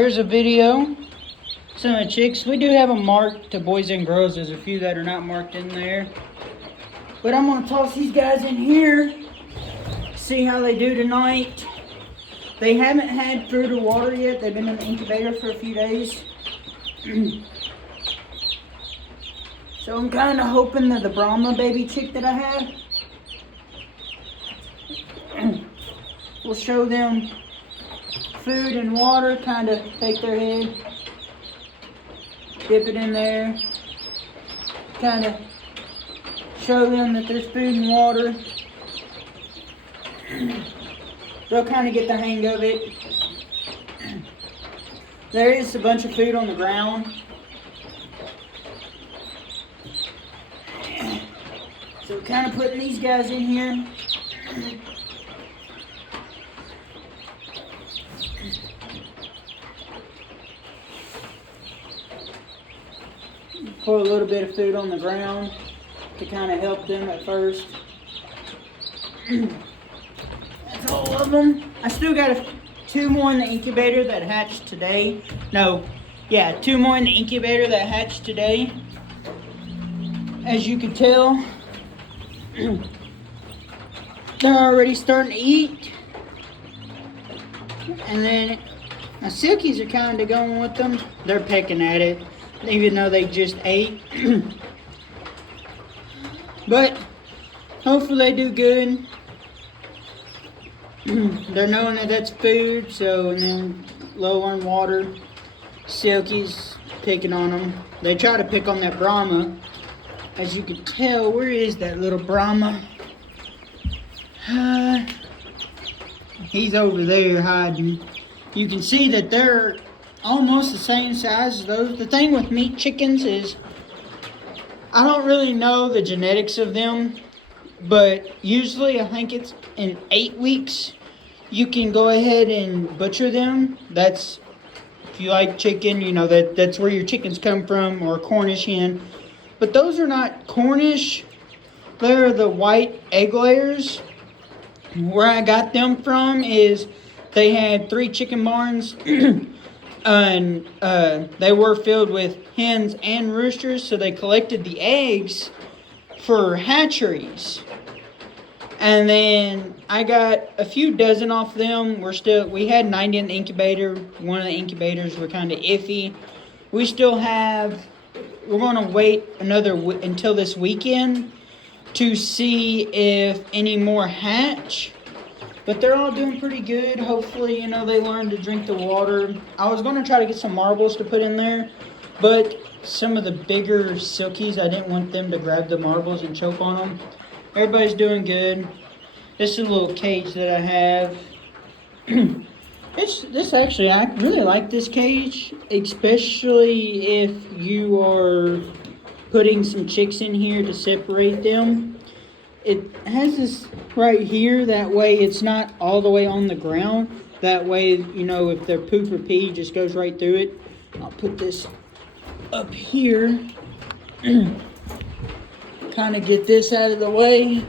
Here's a video. Some of the chicks. We do have them marked to boys and girls. There's a few that are not marked in there. But I'm going to toss these guys in here. See how they do tonight. They haven't had food or water yet. They've been in the incubator for a few days. So I'm kind of hoping that the Brahma baby chick that I have will show them food and water. Kind of take their head, dip it in there, kind of show them that there's food and water. They'll kind of get the hang of it. There is a bunch of food on the ground. So kind of putting these guys in here. Put a little bit of food on the ground to kind of help them at first. That's all of them. I still got two more in the incubator that hatched today. Two more in the incubator that hatched today. As you can tell, they're already starting to eat. And then my silkies are kind of going with them. They're pecking at it, even though they just ate. But hopefully they do good. They're knowing that that's food, so, and then low on water. Silkies picking on them. They try to pick on that Brahma. As you can tell, where is that little Brahma? He's over there hiding. You can see that they're almost the same size as those. The thing with meat chickens is, I don't really know the genetics of them, but usually I think it's in 8 weeks you can go ahead and butcher them. That's, if you like chicken, you know that's where your chickens come from, or Cornish hen. But those are not Cornish. They're the white egg layers. Where I got them from is they had 3 chicken barns and they were filled with hens and roosters, so they collected the eggs for hatcheries. And then I got a few dozen off them. We had 90 in the incubator. One of the incubators were kind of iffy. We're going to wait until this weekend to see if any more hatch. But they're all doing pretty good. Hopefully, they learn to drink the water. I was going to try to get some marbles to put in there, but some of the bigger silkies, I didn't want them to grab the marbles and choke on them. Everybody's doing good. This is a little cage that I have. I really like this cage, especially if you are putting some chicks in here to separate them. It has this right here, that way it's not all the way on the ground. That way, if their poop or pee just goes right through it. I'll put this up here. Kind of get this out of the way.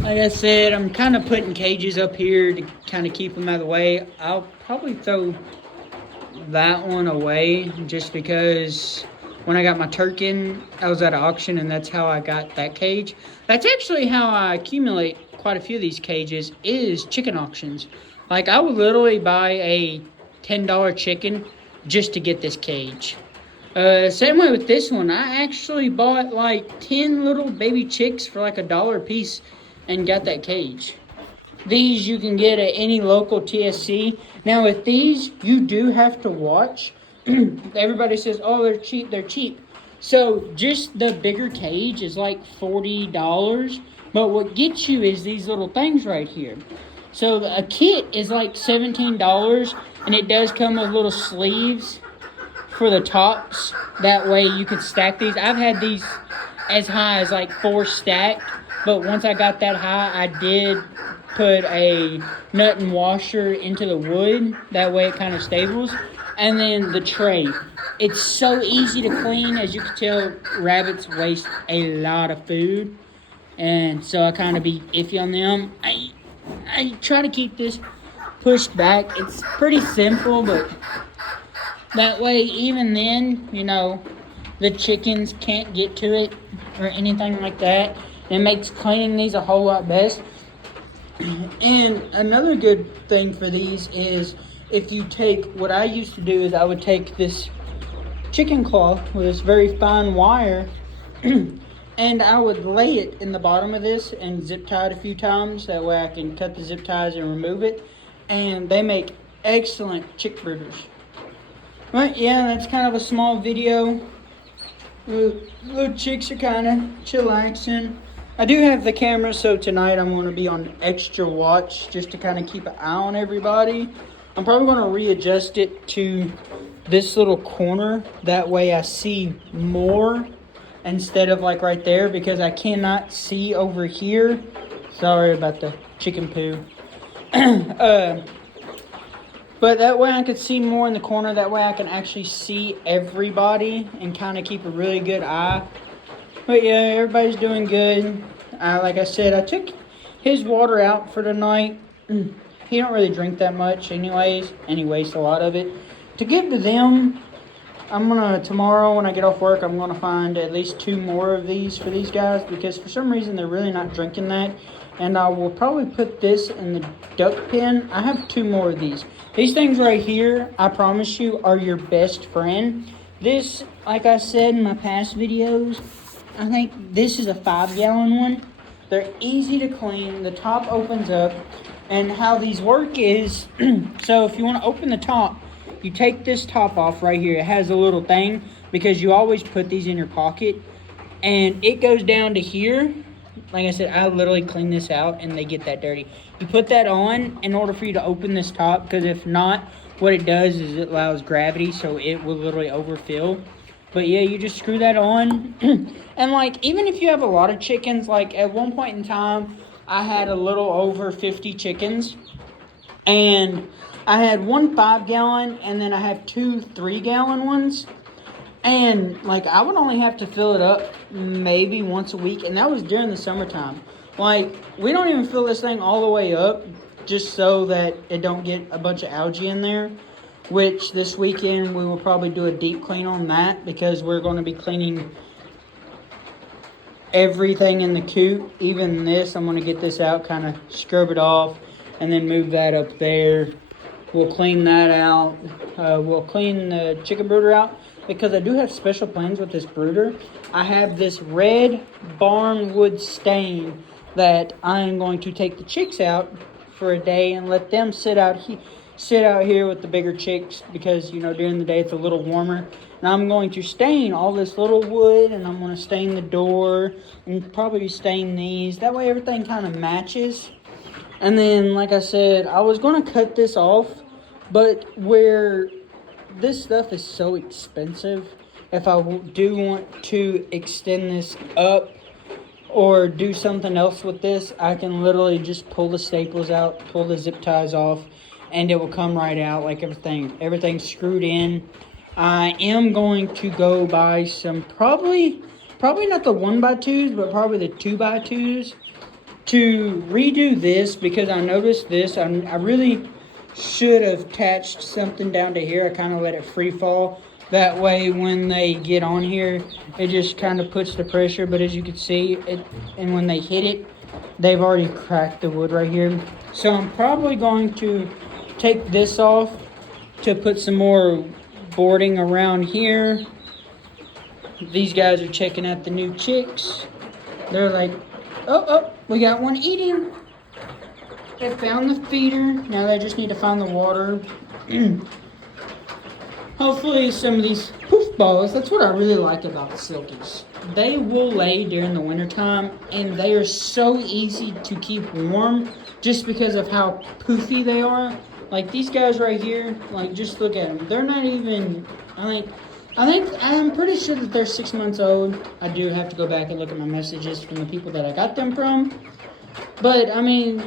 Like I said, I'm kind of putting cages up here to kind of keep them out of the way. I'll probably throw that one away just because when I got my Turkin, I was at an auction and that's how I got that cage. That's actually how I accumulate quite a few of these cages, is chicken auctions. Like, I would literally buy a $10 chicken just to get this cage. Same way with this one. I actually bought like 10 little baby chicks for like $1 a piece and got that cage. These you can get at any local TSC. Now with these, you do have to watch. Everybody says, oh, they're cheap. So just the bigger cage is like $40. But what gets you is these little things right here. So a kit is like $17, and it does come with little sleeves for the tops. That way you could stack these. I've had these as high as like 4 stacked, but once I got that high, I did put a nut and washer into the wood. That way it kind of stables. And then the tray. It's so easy to clean. As you can tell, rabbits waste a lot of food. And so I kind of be iffy on them. I try to keep this pushed back. It's pretty simple, but That way, even then, you know, the chickens can't get to it or anything like that. It makes cleaning these a whole lot best. And another good thing for these is if you take, what I used to do is I would take this chicken cloth with this very fine wire and I would lay it in the bottom of this and zip tie it a few times. That way I can cut the zip ties and remove it. And they make excellent chick brooders. But yeah, that's kind of a small video. Little chicks are kind of chillaxing. I do have the camera, so tonight I'm going to be on extra watch just to kind of keep an eye on everybody. I'm probably going to readjust it to this little corner. That way I see more instead of like right there, because I cannot see over here. Sorry about the chicken poo. But that way I could see more in the corner. That way I can actually see everybody and kind of keep a really good eye. But yeah, everybody's doing good. Like I said, I took his water out for tonight. He don't really drink that much anyways, and he wastes a lot of it. To give to them, tomorrow when I get off work, I'm gonna find at least 2 more of these for these guys, because for some reason they're really not drinking that. And I will probably put this in the duck pen. I have 2 more of these. These things right here, I promise you, are your best friend. This, like I said in my past videos, I think this is a 5-gallon one. They're easy to clean. The top opens up. And how these work is, so if you want to open the top, you take this top off right here. It has a little thing, because you always put these in your pocket. And it goes down to here. Like I said, I literally clean this out and they get that dirty. You put that on in order for you to open this top, because if not, what it does is it allows gravity, so it will literally overfill. But yeah, you just screw that on. And like, even if you have a lot of chickens, like at one point in time, I had a little over 50 chickens. And I had 1 5-gallon, and then I have 2 3-gallon ones. And like, I would only have to fill it up maybe once a week, and that was during the summertime. Like, we don't even fill this thing all the way up just so that it don't get a bunch of algae in there, which this weekend we will probably do a deep clean on that, because we're going to be cleaning everything in the coop. Even this, I'm going to get this out, kind of scrub it off, and then move that up there. We'll clean that out. We'll clean the chicken brooder out, because I do have special plans with this brooder. I have this red barnwood stain that I am going to take the chicks out for a day and let them sit out here with the bigger chicks, because, you know, during the day it's a little warmer. And I'm going to stain all this little wood, and I'm going to stain the door and probably stain these. That way everything kind of matches. And then, like I said, I was going to cut this off, but where this stuff is so expensive, if I do want to extend this up or do something else with this, I can literally just pull the staples out, pull the zip ties off, and it will come right out like everything's screwed in. I am going to go buy some, probably not the 1x2s, but probably the 2x2s to redo this, because I noticed this. I really should have attached something down to here. I kind of let it free fall. That way when they get on here, it just kind of puts the pressure. But as you can see, and when they hit it, they've already cracked the wood right here. So I'm probably going to take this off to put some more boarding around here. These guys are checking out the new chicks. They're like, oh, we got one eating. They found the feeder. Now they just need to find the water. Hopefully some of these poof balls, that's what I really like about silkies. They will lay during the wintertime, and they are so easy to keep warm just because of how poofy they are. Like these guys right here, like just look at them. They're not even, I'm pretty sure that they're 6 months old. I do have to go back and look at my messages from the people that I got them from. But, I mean,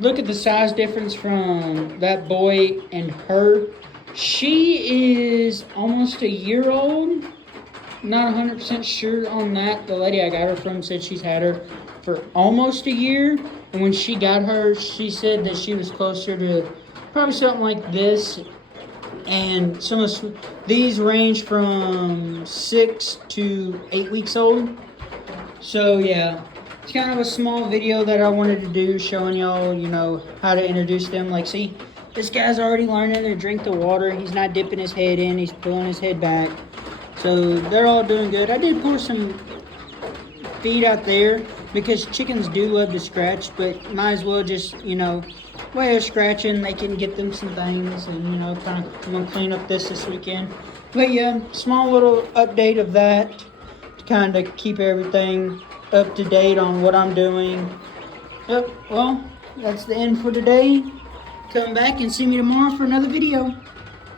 look at the size difference from that boy and her. She is almost a year old. Not 100% sure on that. The lady I got her from said she's had her for almost a year. And when she got her, she said that she was closer to probably something like this. And these range from 6 to 8 weeks old. So yeah, it's kind of a small video that I wanted to do, showing y'all, you know, how to introduce them. Like, see, this guy's already learning to drink the water. He's not dipping his head in, he's pulling his head back. So they're all doing good. I did pour some feed out there because chickens do love to scratch, but might as well just, you know, while they're scratching, they can get them some things. And, you know, kind of, I'm gonna clean up this weekend. But yeah, small little update of that to kind of keep everything up to date on what I'm doing. Yep, well, that's the end for today. Come back and see me tomorrow for another video.